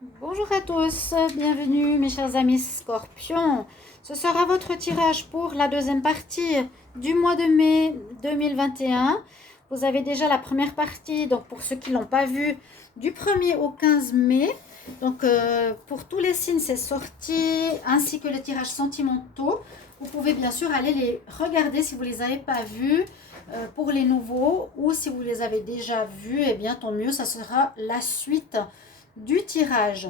Bonjour à tous, bienvenue mes chers amis Scorpions. Ce sera votre tirage pour la deuxième partie du mois de mai 2021. Vous avez déjà la première partie, donc pour ceux qui ne l'ont pas vue, du 1er au 15 mai. Donc pour tous les signes, c'est sorti, ainsi que les tirages sentimentaux. Vous pouvez bien sûr aller les regarder si vous ne les avez pas vus pour les nouveaux, ou si vous les avez déjà vus, et bien tant mieux, ça sera la suite du tirage.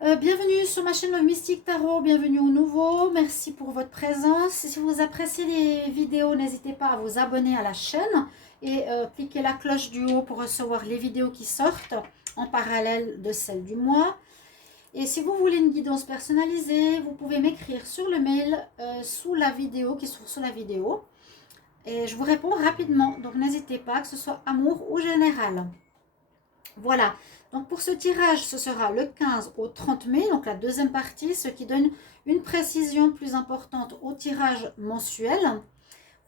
Bienvenue sur ma chaîne Love Mystique Tarot, bienvenue aux nouveaux, merci pour votre présence. Si vous appréciez les vidéos, n'hésitez pas à vous abonner à la chaîne et cliquez la cloche du haut pour recevoir les vidéos qui sortent en parallèle de celles du mois. Et si vous voulez une guidance personnalisée, vous pouvez m'écrire sur le mail sous la vidéo, qui se trouve sous la vidéo. Et je vous réponds rapidement, donc n'hésitez pas, que ce soit amour ou général. Voilà, donc pour ce tirage, ce sera le 15 au 30 mai, donc la deuxième partie, ce qui donne une précision plus importante au tirage mensuel,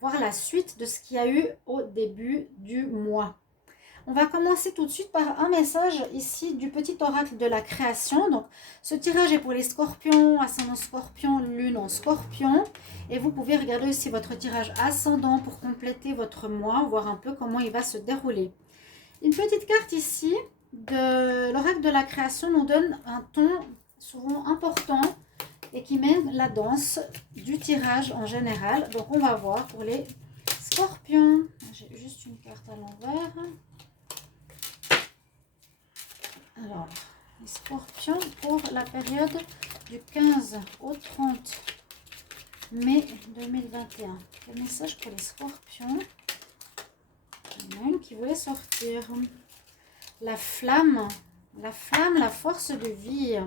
voir la suite de ce qu'il y a eu au début du mois. On va commencer tout de suite par un message ici du petit oracle de la création. Donc, ce tirage est pour les scorpions, ascendant scorpion, lune en scorpion. Et vous pouvez regarder aussi votre tirage ascendant pour compléter votre mois, voir un peu comment il va se dérouler. Une petite carte ici de l'oracle de la création nous donne un ton souvent important et qui mène la danse du tirage en général. Donc on va voir pour les scorpions. J'ai juste une carte à l'envers. Alors, les scorpions pour la période du 15 au 30 mai 2021. Quel message pour les scorpions? Il y en a une qui voulait sortir. La flamme, la force de vie.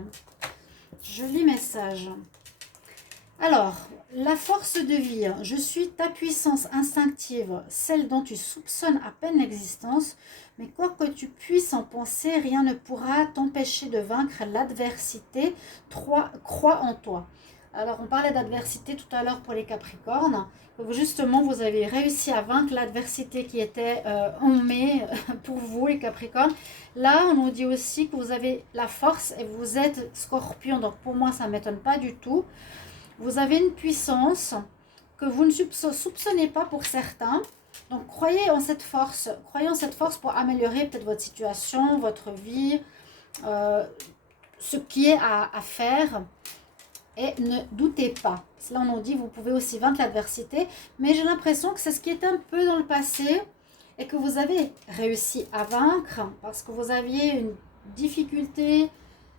Joli message. Alors, la force de vie. Je suis ta puissance instinctive, celle dont tu soupçonnes à peine l'existence, mais quoi que tu puisses en penser, rien ne pourra t'empêcher de vaincre l'adversité. Crois en toi. Alors, on parlait d'adversité tout à l'heure pour les Capricornes. Justement, vous avez réussi à vaincre l'adversité qui était en mai pour vous, les Capricornes. Là, on nous dit aussi que vous avez la force et vous êtes Scorpion. Donc, pour moi, ça ne m'étonne pas du tout. Vous avez une puissance que vous ne soupçonnez pas pour certains. Donc, croyez en cette force. Croyez en cette force pour améliorer peut-être votre situation, votre vie, ce qui est à faire. Et ne doutez pas. Là, on nous dit vous pouvez aussi vaincre l'adversité. Mais j'ai l'impression que c'est ce qui était un peu dans le passé et que vous avez réussi à vaincre parce que vous aviez une difficulté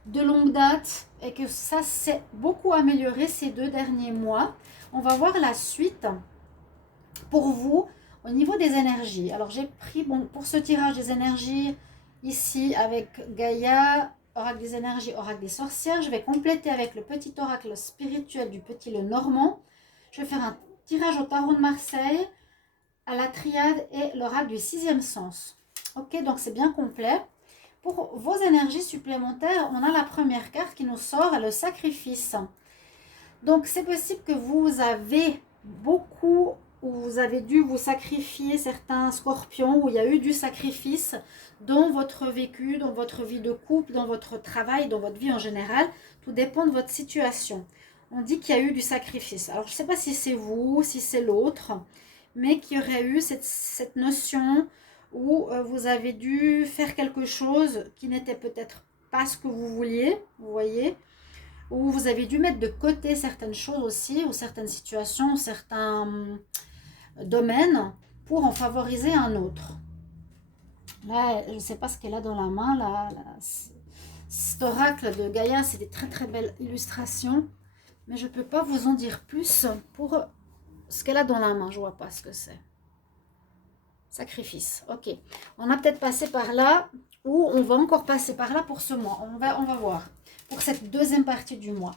de longue date et que ça s'est beaucoup amélioré ces 2 derniers mois. On va voir la suite pour vous au niveau des énergies. Alors, j'ai pris pour ce tirage des énergies ici avec Gaïa, oracle des énergies, oracle des sorcières. Je vais compléter avec le petit oracle spirituel du petit le normand. Je vais faire un tirage au tarot de Marseille, à la triade et l'oracle du 6e sens. Ok, donc c'est bien complet. Pour vos énergies supplémentaires, on a la première carte qui nous sort, le sacrifice. Donc c'est possible que vous avez beaucoup, ou vous avez dû vous sacrifier certains scorpions, où il y a eu du sacrifice dans votre vécu, dans votre vie de couple, dans votre travail, dans votre vie en général. Tout dépend de votre situation. On dit qu'il y a eu du sacrifice. Alors je ne sais pas si c'est vous, si c'est l'autre, mais qu'il y aurait eu cette notion où vous avez dû faire quelque chose qui n'était peut-être pas ce que vous vouliez, vous voyez, où vous avez dû mettre de côté certaines choses aussi, ou certaines situations, ou certains domaines, pour en favoriser un autre. Là, je ne sais pas ce qu'elle a dans la main, cet oracle de Gaïa, c'est des très très belles illustrations, mais je ne peux pas vous en dire plus pour ce qu'elle a dans la main, je ne vois pas ce que c'est. Sacrifice, ok. On a peut-être passé par là, ou on va encore passer par là pour ce mois. On va voir, pour cette deuxième partie du mois.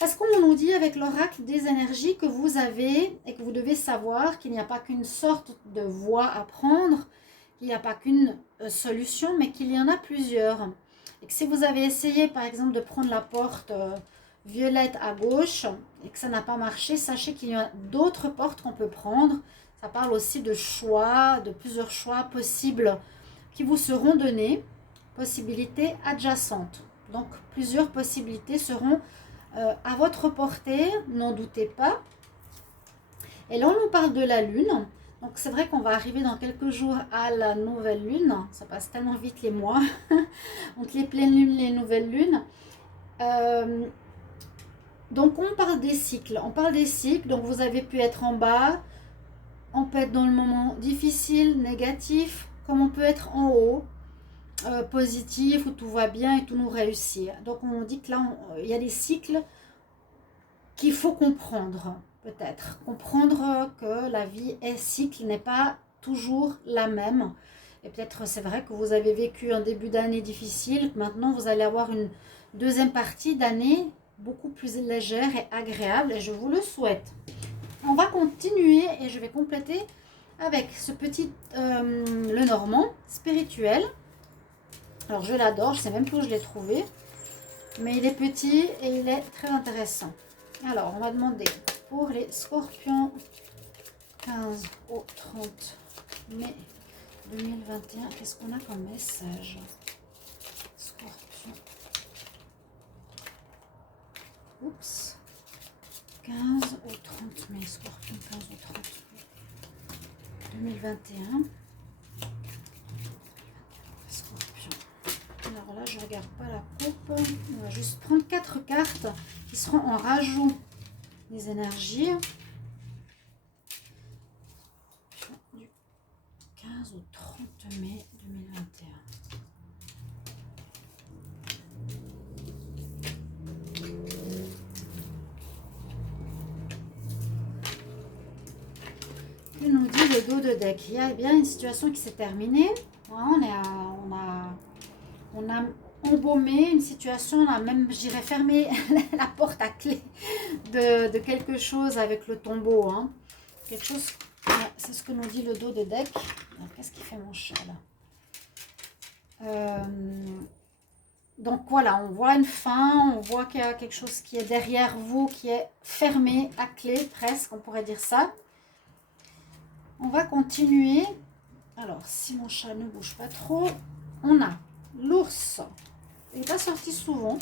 Parce qu'on nous dit avec l'oracle des énergies que vous avez, et que vous devez savoir qu'il n'y a pas qu'une sorte de voie à prendre, qu'il n'y a pas qu'une solution, mais qu'il y en a plusieurs. Et que si vous avez essayé, par exemple, de prendre la porte violette à gauche, et que ça n'a pas marché, sachez qu'il y a d'autres portes qu'on peut prendre. Ça parle aussi de choix, de plusieurs choix possibles qui vous seront donnés. possibilités adjacentes. Donc, plusieurs possibilités seront à votre portée, n'en doutez pas. Et là, on nous parle de la lune. Donc, c'est vrai qu'on va arriver dans quelques jours à la nouvelle lune. Ça passe tellement vite les mois. Entre les pleines lunes et les nouvelles lunes. Donc, on parle des cycles. On parle des cycles. Donc, vous avez pu être en bas. On peut être dans le moment difficile, négatif. Comme on peut être en haut. Positif, où tout va bien et tout nous réussit. Donc, on dit que là, il y a des cycles qu'il faut comprendre. Peut-être comprendre que la vie est cycle, n'est pas toujours la même. Et peut-être c'est vrai que vous avez vécu un début d'année difficile, maintenant vous allez avoir une deuxième partie d'année beaucoup plus légère et agréable, et je vous le souhaite. On va continuer et je vais compléter avec ce petit le normand spirituel. Alors je l'adore, je sais même plus où je l'ai trouvé, mais il est petit et il est très intéressant. Alors on va demander pour les scorpions 15 au 30 mai 2021, qu'est-ce qu'on a comme message? Scorpion. Oups. 15 au 30 mai, scorpion 15 au 30 mai 2021. Scorpion. Alors là, je ne regarde pas la coupe. On va juste prendre 4 cartes qui seront en rajout des énergies. Du 15 au 30 mai 2021. Que nous dit le dos de deck? Il y a bien une situation qui s'est terminée. On a embaumé une situation, on a même, je dirais, fermé la porte à clé de quelque chose avec le tombeau. Hein. Quelque chose, c'est ce que nous dit le dos de deck. Qu'est-ce qui fait mon chat là? Donc voilà, on voit une fin, on voit qu'il y a quelque chose qui est derrière vous, qui est fermé à clé, presque, on pourrait dire ça. On va continuer. Alors, si mon chat ne bouge pas trop, on a l'ours. Il n'est pas sorti souvent.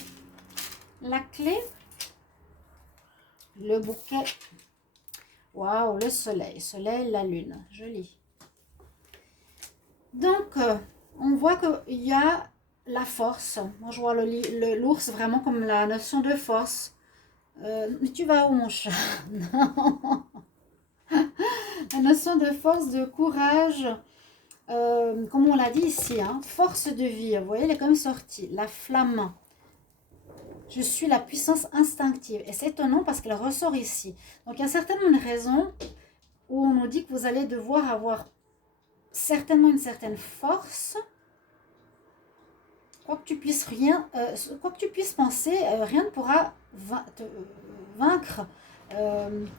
La clé. Le bouquet. Waouh, le soleil. Soleil, la lune. Joli. Donc, on voit qu'il y a la force. Moi, je vois l'ours vraiment comme la notion de force. Mais tu vas où, mon chat? Non. La notion de force, de courage, comme on l'a dit ici, hein, force de vie, vous voyez, elle est comme sortie, la flamme. Je suis la puissance instinctive. Et c'est étonnant parce qu'elle ressort ici. Donc, il y a certainement une raison où on nous dit que vous allez devoir avoir certainement une certaine force. Quoi que tu puisses quoi que tu puisses penser, rien ne pourra te vaincre,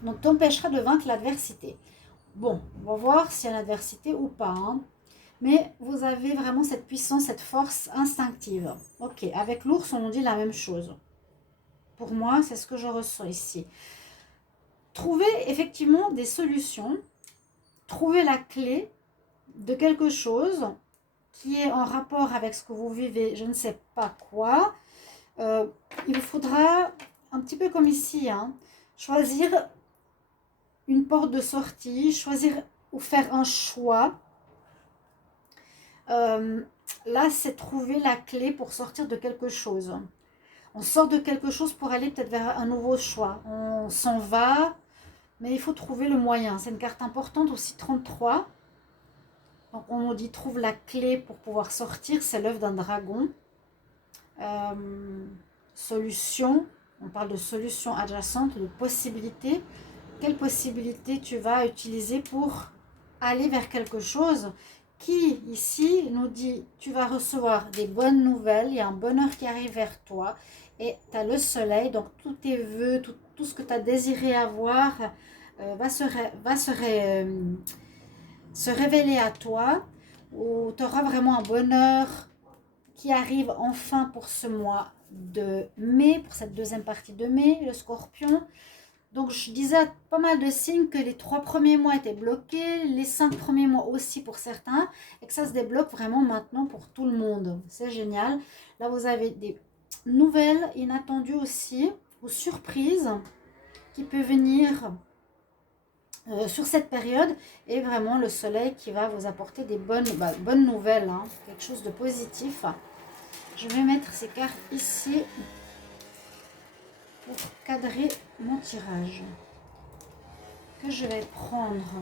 donc t'empêchera de vaincre l'adversité. Bon, on va voir s'il y a une adversité ou pas. Hein. Mais vous avez vraiment cette puissance, cette force instinctive. Ok, avec l'ours, on nous dit la même chose. Pour moi, c'est ce que je ressens ici. Trouvez effectivement des solutions. Trouvez la clé de quelque chose qui est en rapport avec ce que vous vivez, je ne sais pas quoi. Il vous faudra, un petit peu comme ici, hein, choisir une porte de sortie, choisir ou faire un choix. Là, c'est trouver la clé pour sortir de quelque chose. On sort de quelque chose pour aller peut-être vers un nouveau choix. On s'en va, mais il faut trouver le moyen. C'est une carte importante aussi, 33. Donc, on nous dit trouve la clé pour pouvoir sortir. C'est l'œuvre d'un dragon. Solution. On parle de solution adjacente, de possibilités. Quelle possibilité tu vas utiliser pour aller vers quelque chose qui, ici, nous dit tu vas recevoir des bonnes nouvelles, il y a un bonheur qui arrive vers toi et tu as le soleil, donc tous tes vœux, tout ce que tu as désiré avoir va se révéler à toi, où tu auras vraiment un bonheur qui arrive enfin pour ce mois de mai, pour cette deuxième partie de mai, le scorpion. Donc, je disais à pas mal de signes que les 3 premiers mois étaient bloqués, les 5 premiers mois aussi pour certains, et que ça se débloque vraiment maintenant pour tout le monde. C'est génial. Là, vous avez des nouvelles inattendues aussi, ou surprises, qui peuvent venir sur cette période, et vraiment le soleil qui va vous apporter des bonnes nouvelles, hein, quelque chose de positif. Je vais mettre ces cartes ici pour cadrer mon tirage que je vais prendre.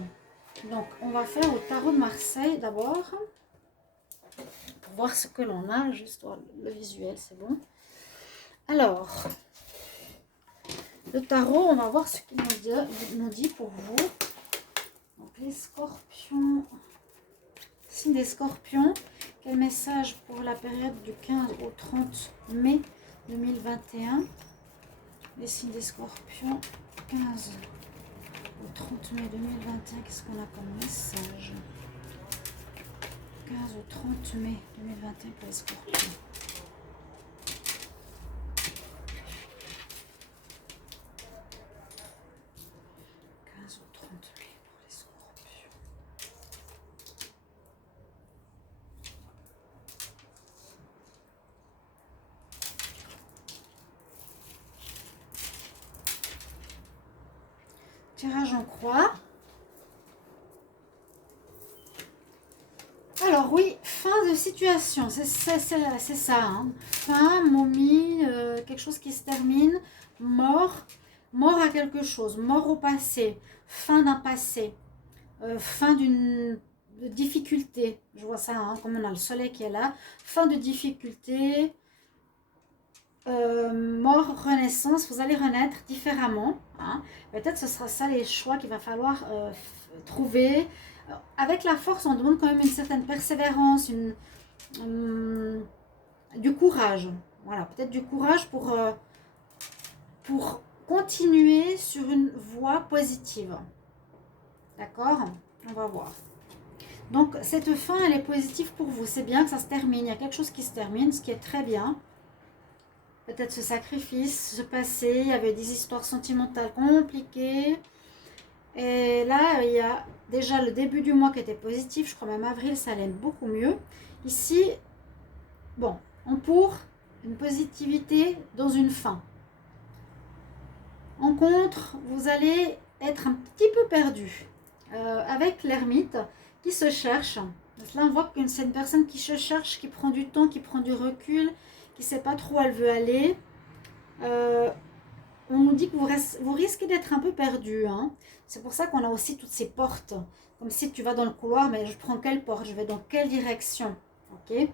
Donc, on va faire au tarot de Marseille d'abord pour voir ce que l'on a, juste le visuel, c'est bon. Alors, le tarot, on va voir ce qu'il nous dit pour vous. Donc, les scorpions, signe des scorpions, quel message pour la période du 15 au 30 mai 2021? Les signes des scorpions, 15 au 30 mai 2021, qu'est-ce qu'on a comme message? 15 au 30 mai 2021 pour les scorpions. Tirage en croix. Alors oui, fin de situation, c'est ça. Hein. Fin, momie, quelque chose qui se termine, mort à quelque chose, mort au passé, fin d'un passé, fin d'une difficulté. Je vois ça, hein, comme on a le soleil qui est là. Fin de difficulté, mort, renaissance, vous allez renaître différemment. Hein. Peut-être ce sera ça les choix qu'il va falloir trouver. Avec la force, on demande quand même une certaine persévérance, du courage. Voilà, peut-être du courage pour continuer sur une voie positive. D'accord? On va voir. Donc, cette fin, elle est positive pour vous. C'est bien que ça se termine. Il y a quelque chose qui se termine, ce qui est très bien. Peut-être ce sacrifice, ce passé, il y avait des histoires sentimentales compliquées. Et là, il y a déjà le début du mois qui était positif. Je crois même avril, ça allait beaucoup mieux. Ici, bon, on pour une positivité dans une fin. En contre, vous allez être un petit peu perdu. Avec l'ermite qui se cherche. Là, on voit que c'est une personne qui se cherche, qui prend du temps, qui prend du recul, qui ne sait pas trop où elle veut aller. On nous dit que vous risquez d'être un peu perdu. Hein. C'est pour ça qu'on a aussi toutes ces portes. Comme si tu vas dans le couloir, mais je prends quelle porte? Je vais dans quelle direction? Ok.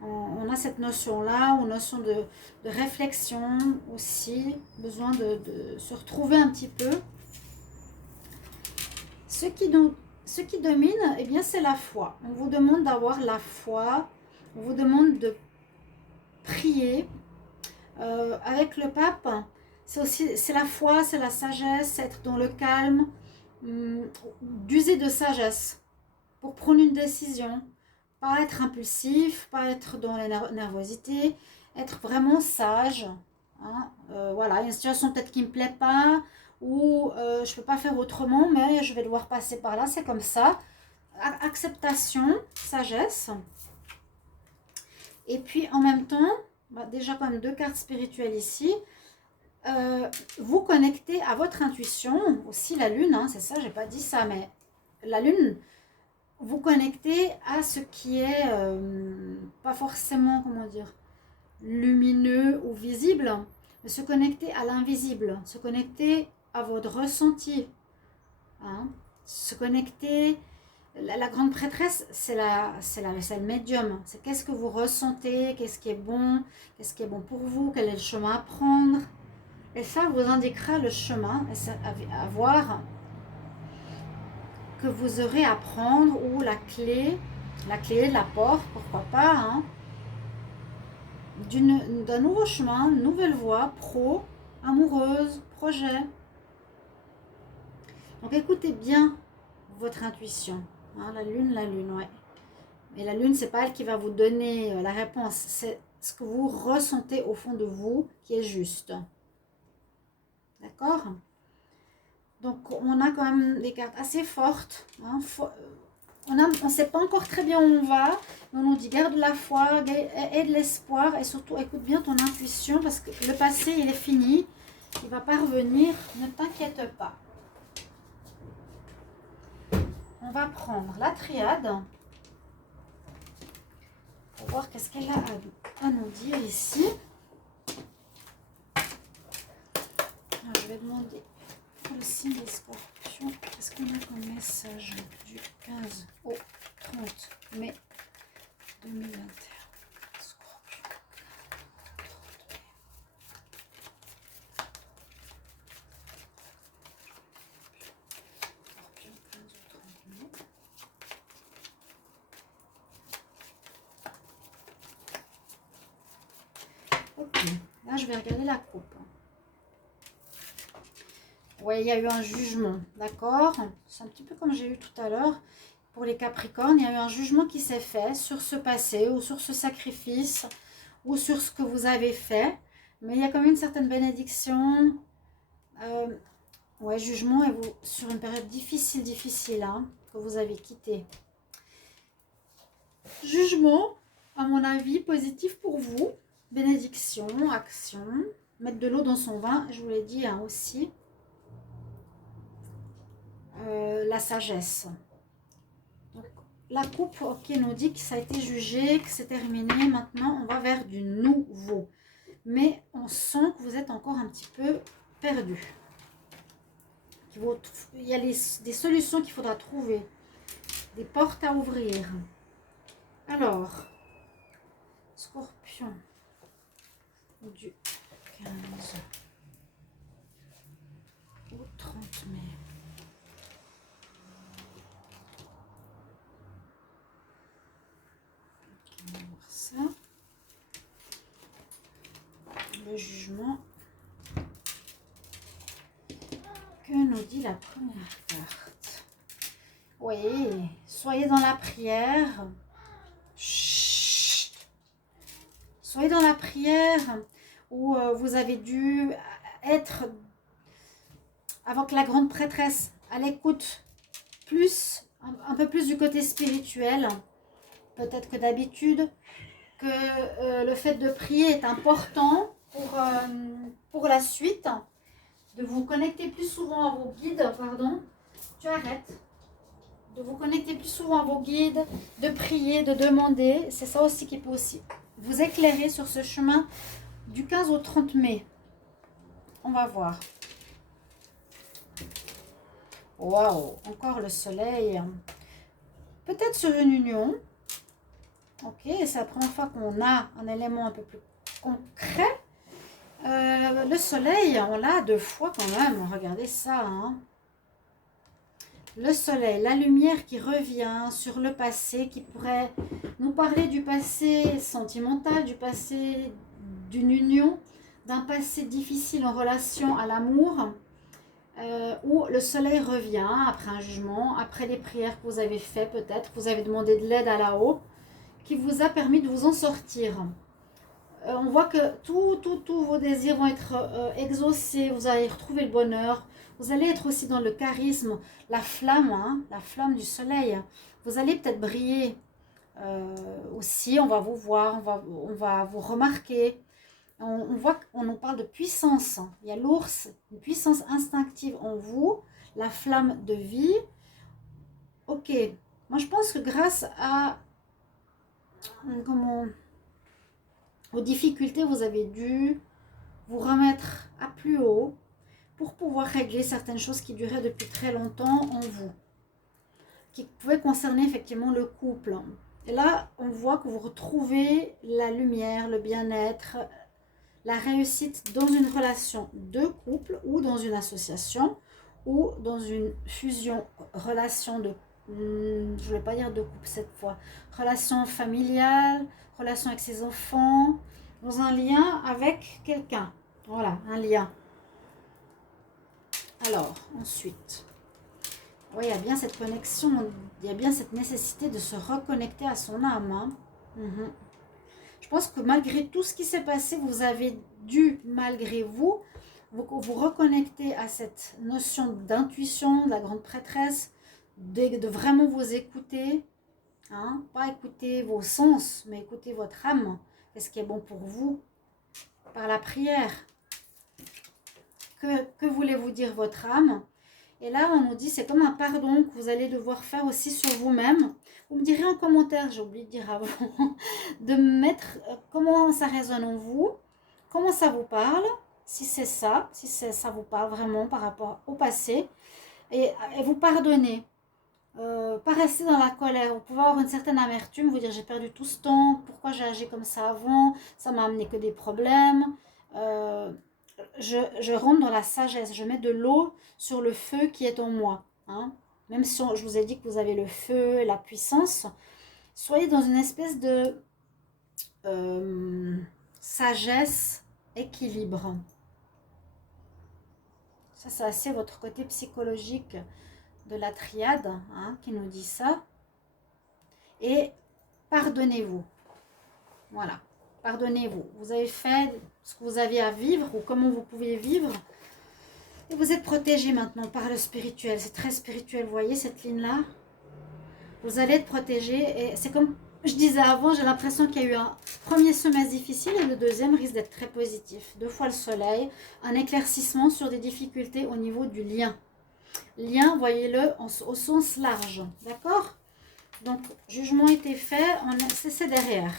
On a cette notion-là, ou notion de réflexion aussi. Besoin de se retrouver un petit peu. Ce qui domine, eh bien, c'est la foi. On vous demande d'avoir la foi. On vous demande de prier. Avec le pape, c'est la foi, c'est la sagesse, être dans le calme, d'user de sagesse pour prendre une décision, pas être impulsif, pas être dans la nervosité, être vraiment sage. Hein. Voilà, il y a une situation peut-être qui ne me plaît pas, ou je ne peux pas faire autrement, mais je vais devoir passer par là, c'est comme ça. Acceptation, sagesse. Et puis en même temps, déjà quand même 2 cartes spirituelles ici, vous connectez à votre intuition, aussi la lune, hein, c'est ça, j'ai pas dit ça, mais la lune, vous connectez à ce qui est pas forcément, comment dire, lumineux ou visible, mais se connecter à l'invisible, se connecter à votre ressenti, hein, se connecter. La grande prêtresse, c'est le médium. C'est qu'est-ce que vous ressentez, qu'est-ce qui est bon pour vous, quel est le chemin à prendre. Et ça vous indiquera le chemin à voir que vous aurez à prendre, ou la clé, la porte, pourquoi pas, hein, d'un nouveau chemin, une nouvelle voie, amoureuse, projet. Donc écoutez bien votre intuition. Hein, la lune, ouais. Mais la lune, c'est pas elle qui va vous donner la réponse. C'est ce que vous ressentez au fond de vous qui est juste. D'accord? Donc, on a quand même des cartes assez fortes. Hein. On ne sait pas encore très bien où on va. Mais on nous dit garde la foi, aie de l'espoir et surtout écoute bien ton intuition parce que le passé, il est fini. Il ne va pas revenir. Ne t'inquiète pas. On va prendre la triade pour voir qu'est-ce qu'elle a à nous dire ici. Alors, je vais demander pour le signe des scorpions, qu'est-ce qu'on a comme message du 15 au 30 mai 2021. Scorpion, 30 mai. Scorpion, 15 au 30 mai. Ok, là je vais regarder la coupe. Oui, il y a eu un jugement, d'accord? C'est un petit peu comme j'ai eu tout à l'heure. Pour les Capricornes, il y a eu un jugement qui s'est fait sur ce passé ou sur ce sacrifice ou sur ce que vous avez fait. Mais il y a quand même une certaine bénédiction. Ouais, jugement et vous, sur une période difficile hein, que vous avez quitté. Jugement, à mon avis, positif pour vous. Bénédiction, action. Mettre de l'eau dans son vin, je vous l'ai dit hein, aussi. La sagesse. Donc, la coupe qui nous dit que ça a été jugé, que c'est terminé. Maintenant, on va vers du nouveau. Mais on sent que vous êtes encore un petit peu perdu. Il y a des solutions qu'il faudra trouver. Des portes à ouvrir. Alors, Scorpion du 15 au 30 mai. On va voir ça. Le jugement. Que nous dit la première carte? Oui, soyez dans la prière. Chut. Soyez dans la prière où vous avez dû être avec la grande prêtresse à l'écoute plus, un peu plus du côté spirituel, peut-être que d'habitude, que le fait de prier est important pour la suite, de vous connecter plus souvent à vos guides, pardon, tu arrêtes, de vous connecter plus souvent à vos guides, de prier, de demander, c'est ça aussi qui peut aussi vous éclairer sur ce chemin du 15 au 30 mai. On va voir. Waouh, encore le soleil. Peut-être sur une union. Ok, c'est la première fois qu'on a un élément un peu plus concret. Le soleil, on l'a 2 fois quand même. Regardez ça. Hein. Le soleil, la lumière qui revient sur le passé, qui pourrait nous parler du passé sentimental, du passé d'une union, d'un passé difficile en relation à l'amour, où le soleil revient après un jugement, après les prières que vous avez faites peut-être, vous avez demandé de l'aide à là-haut, qui vous a permis de vous en sortir. On voit que tous vos désirs vont être exaucés, vous allez retrouver le bonheur, vous allez être aussi dans le charisme, la flamme, hein, la flamme du soleil. Vous allez peut-être briller aussi, on va vous voir, on va vous remarquer. On voit qu'on nous parle de puissance. Il y a l'ours, une puissance instinctive en vous, la flamme de vie. Ok, moi je pense que grâce à aux difficultés, vous avez dû vous remettre à plus haut pour pouvoir régler certaines choses qui duraient depuis très longtemps en vous, qui pouvaient concerner effectivement le couple. Et là, on voit que vous retrouvez la lumière, le bien-être, la réussite dans une relation de couple ou dans une association ou dans une fusion, relation de, je ne vais pas dire de couple cette fois, relation familiale, relation avec ses enfants, dans un lien avec quelqu'un. Voilà, un lien. Alors, ensuite, oui, il y a bien cette connexion, il y a bien cette nécessité de se reconnecter à son âme. Hein. Je pense que malgré tout ce qui s'est passé, vous avez dû, malgré vous, vous reconnecter à cette notion d'intuition, de la grande prêtresse, de vraiment vous écouter, hein, pas écouter vos sens, mais écouter votre âme, qu'est-ce qui est bon pour vous, par la prière. Que voulez-vous dire votre âme? Et là, on nous dit, c'est comme un pardon que vous allez devoir faire aussi sur vous-même. Vous me direz en commentaire, j'ai oublié de dire avant, de mettre comment ça résonne en vous, comment ça vous parle, si c'est ça, si ça vous parle vraiment par rapport au passé, et vous pardonnez. Pas rester dans la colère. Vous pouvez avoir une certaine amertume, vous dire j'ai perdu tout ce temps, pourquoi j'ai agi comme ça avant, ça m'a amené que des problèmes. Je rentre dans la sagesse, je mets de l'eau sur le feu qui est en moi. Hein. Même si je vous ai dit que vous avez le feu et la puissance, soyez dans une espèce de sagesse, équilibre. Ça, c'est assez votre côté psychologique de la triade, hein, qui nous dit ça. Et pardonnez-vous. Voilà, pardonnez-vous. Vous avez fait ce que vous aviez à vivre ou comment vous pouvez vivre. Et vous êtes protégé maintenant par le spirituel. C'est très spirituel, vous voyez cette ligne-là. Vous allez être protégé. Et c'est comme je disais avant, j'ai l'impression qu'il y a eu un premier semestre difficile et le deuxième risque d'être très positif. 2 fois le soleil, un éclaircissement sur des difficultés au niveau du lien. Lien, voyez-le au sens large. D'accord? Donc, jugement était fait, c'est derrière.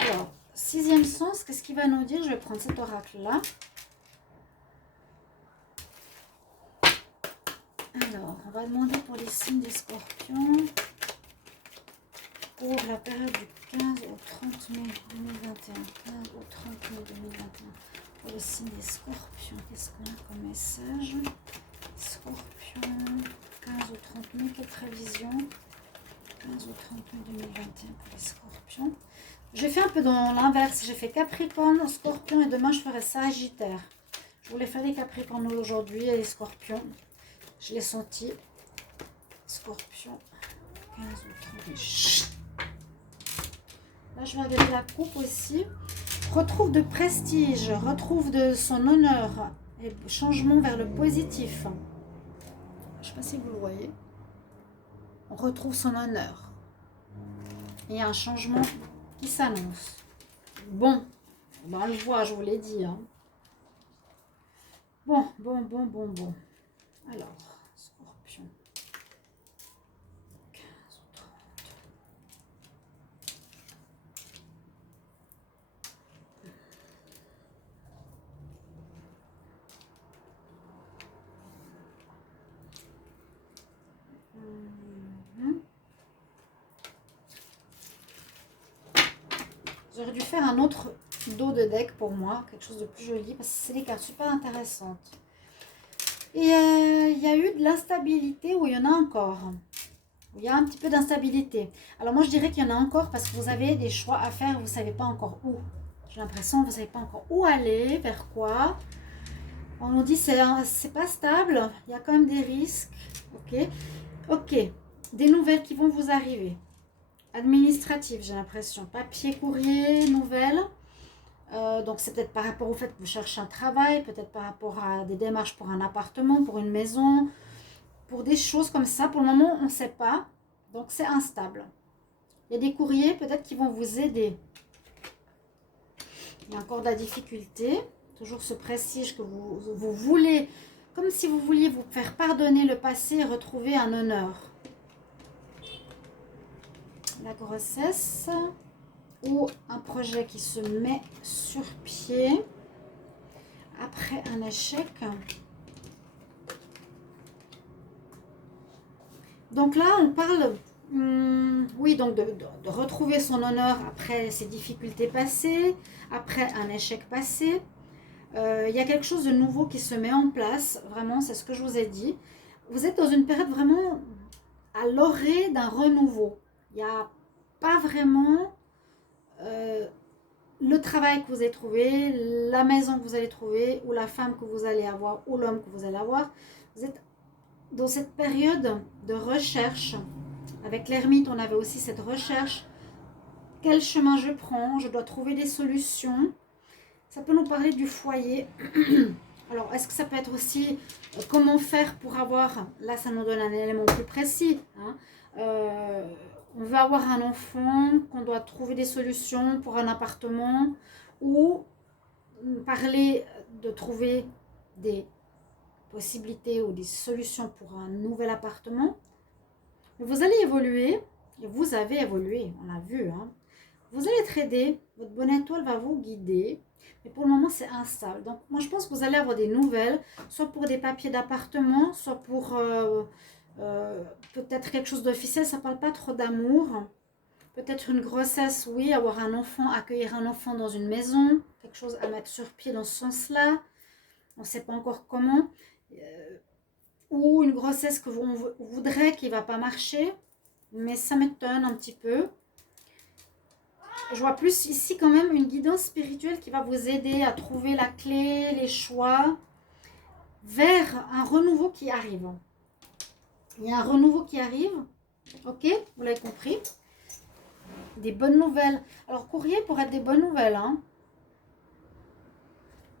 Alors, 6e sens, qu'est-ce qu'il va nous dire? Je vais prendre cet oracle-là. Alors, on va demander pour les signes des scorpions, pour la période du 15 au 30 mai 2021. 15 au 30 mai 2021. Pour les signes des scorpions, qu'est-ce qu'on a comme message? Scorpion, 15 au 30 mai, quelle prévision? 15 au 30 mai 2021 pour les scorpions. J'ai fait un peu dans l'inverse. J'ai fait Capricorne, Scorpion et demain je ferai Sagittaire. Je voulais faire les Capricornes aujourd'hui et les Scorpions. Je l'ai senti. Scorpion, 15 au 30 mai. Chut. Là, je vais regarder la coupe aussi. Retrouve de prestige, retrouve de son honneur et changement vers le positif. Je ne sais pas si vous le voyez. On retrouve son honneur. Il y a un changement qui s'annonce. Bon, on le voit, je vous l'ai dit. Hein. Bon. Alors, Scorpion. 15 ou 30. J'aurais dû faire un autre dos de deck pour moi, quelque chose de plus joli, parce que c'est des cartes super intéressantes. Et il y a eu de l'instabilité, où il y en a encore. Il y a un petit peu d'instabilité. Alors moi je dirais qu'il y en a encore parce que vous avez des choix à faire, vous ne savez pas encore où. J'ai l'impression que vous ne savez pas encore où aller, vers quoi. On nous dit que c'est pas stable, il y a quand même des risques. Ok, des nouvelles qui vont vous arriver. Administrative, j'ai l'impression. Papier, courrier, nouvelles. Donc c'est peut-être par rapport au fait que vous cherchez un travail, peut-être par rapport à des démarches pour un appartement, pour une maison, pour des choses comme ça. Pour le moment, on ne sait pas. Donc c'est instable. Il y a des courriers peut-être qui vont vous aider. Il y a encore de la difficulté. Toujours ce prestige que vous voulez, comme si vous vouliez vous faire pardonner le passé et retrouver un honneur. La grossesse ou un projet qui se met sur pied après un échec. Donc là, on parle, oui, donc de retrouver son honneur après ses difficultés passées, après un échec passé. Il y a quelque chose de nouveau qui se met en place, vraiment, c'est ce que je vous ai dit. Vous êtes dans une période vraiment à l'orée d'un renouveau. Il n'y a pas vraiment le travail que vous avez trouvé, la maison que vous allez trouver, ou la femme que vous allez avoir, ou l'homme que vous allez avoir. Vous êtes dans cette période de recherche. Avec l'ermite, on avait aussi cette recherche. Quel chemin je prends? Je dois trouver des solutions. Ça peut nous parler du foyer. Alors, est-ce que ça peut être aussi comment faire pour avoir... Là, ça nous donne un élément plus précis. Hein. On veut avoir un enfant, qu'on doit trouver des solutions pour un appartement ou parler de trouver des possibilités ou des solutions pour un nouvel appartement. Vous allez évoluer, et vous avez évolué, on l'a vu. Hein. Vous allez être aidé, votre bonne étoile va vous guider, mais pour le moment c'est instable. Donc moi je pense que vous allez avoir des nouvelles, soit pour des papiers d'appartement, soit pour peut-être quelque chose d'officiel, ça ne parle pas trop d'amour. Peut-être une grossesse, oui, avoir un enfant, accueillir un enfant dans une maison, quelque chose à mettre sur pied dans ce sens-là. On ne sait pas encore comment. Ou une grossesse que on voudrait qui ne va pas marcher, mais ça m'étonne un petit peu. Je vois plus ici quand même une guidance spirituelle qui va vous aider à trouver la clé, les choix, vers un renouveau qui arrive. Il y a un renouveau qui arrive, ok, vous l'avez compris. Des bonnes nouvelles. Alors, courrier pour être des bonnes nouvelles, hein.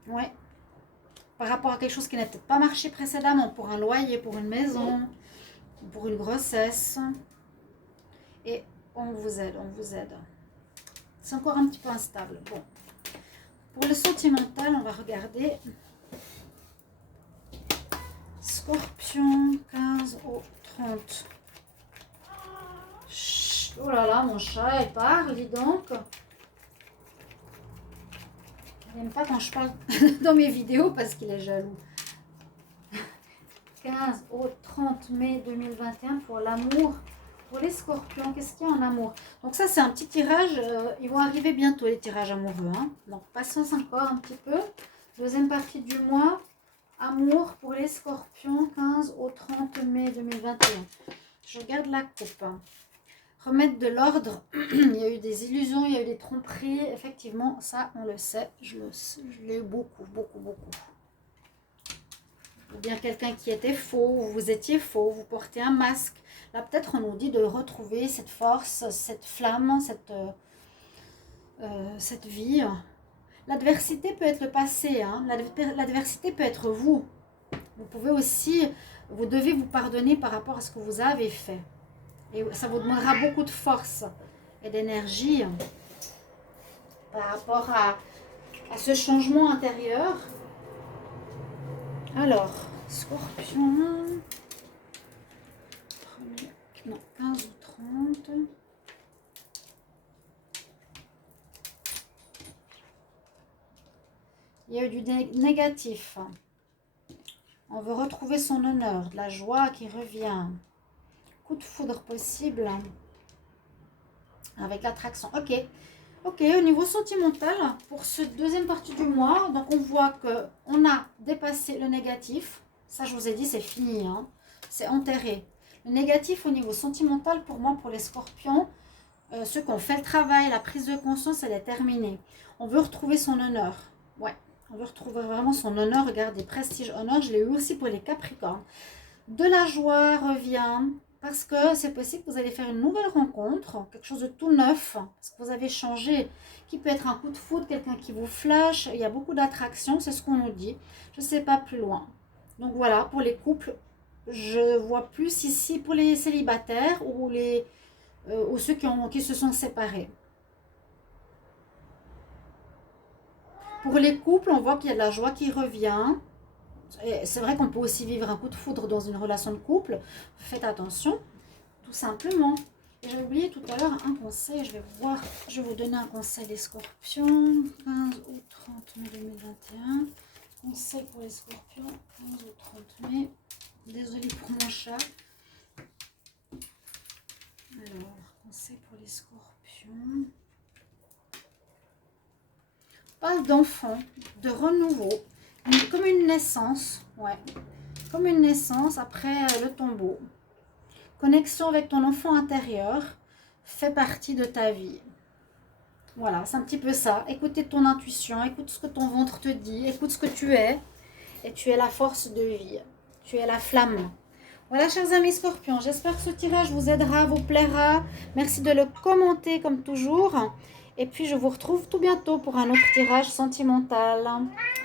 Ouais. Par rapport à quelque chose qui n'a peut-être pas marché précédemment, pour un loyer, pour une maison, pour une grossesse. Et on vous aide, on vous aide. C'est encore un petit peu instable. Bon. Pour le sentimental, on va regarder. Scorpion, 15 au 30. Chut, oh là là, mon chat, il parle, dis donc. Il n'aime pas quand je parle dans mes vidéos parce qu'il est jaloux. 15 au 30 mai 2021 pour l'amour. Pour les scorpions, qu'est-ce qu'il y a en amour? Donc ça, c'est un petit tirage. Ils vont arriver bientôt, les tirages amoureux. Hein. Donc, patience encore un petit peu. Deuxième partie du mois. Amour pour les scorpions, 15 au 30 mai 2021. Je regarde la coupe. Hein. Remettre de l'ordre. Il y a eu des illusions, il y a eu des tromperies. Effectivement, ça, on le sait. Je l'ai eu beaucoup, beaucoup, beaucoup. Ou bien quelqu'un qui était faux, vous étiez faux, vous portez un masque. Là, peut-être on nous dit de retrouver cette force, cette flamme, cette vie. L'adversité peut être le passé, hein. L'adversité peut être vous. Vous pouvez aussi, vous devez vous pardonner par rapport à ce que vous avez fait. Et ça vous demandera beaucoup de force et d'énergie par rapport à ce changement intérieur. Alors, Scorpion, non, 15 ou 30. Il y a eu du négatif. On veut retrouver son honneur, de la joie qui revient. Coup de foudre possible. Avec l'attraction. Ok. Ok, au niveau sentimental, pour cette deuxième partie du mois, donc on voit qu'on a dépassé le négatif. Ça, je vous ai dit, c'est fini. Hein. C'est enterré. Le négatif au niveau sentimental, pour moi, pour les scorpions, ceux qui ont fait le travail, la prise de conscience, elle est terminée. On veut retrouver son honneur. Ouais, on veut retrouver vraiment son honneur. Regardez, prestige, honneur, je l'ai eu aussi pour les capricornes. De la joie revient, parce que c'est possible que vous allez faire une nouvelle rencontre, quelque chose de tout neuf, parce que vous avez changé, qui peut être un coup de foudre, quelqu'un qui vous flash, il y a beaucoup d'attraction, c'est ce qu'on nous dit. Je ne sais pas plus loin. Donc voilà, pour les couples, je vois plus ici pour les célibataires ou ceux qui se sont séparés. Pour les couples, on voit qu'il y a de la joie qui revient. C'est vrai qu'on peut aussi vivre un coup de foudre dans une relation de couple. Faites attention, tout simplement. Et j'ai oublié tout à l'heure un conseil. Je vais vous donner un conseil des scorpions. 15 ou 30 mai 2021. Conseil pour les scorpions. 15 ou 30 mai. Désolée pour mon chat. Alors, conseil pour les scorpions. Pas d'enfant, de renouveau. Comme une naissance, ouais. Comme une naissance après le tombeau. Connexion avec ton enfant intérieur fait partie de ta vie. Voilà, c'est un petit peu ça. Écoutez ton intuition, écoute ce que ton ventre te dit, écoute ce que tu es. Et tu es la force de vie. Tu es la flamme. Voilà, chers amis scorpions, j'espère que ce tirage vous aidera, vous plaira. Merci de le commenter comme toujours. Et puis, je vous retrouve tout bientôt pour un autre tirage sentimental.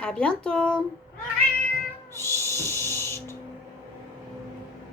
À bientôt. Chut.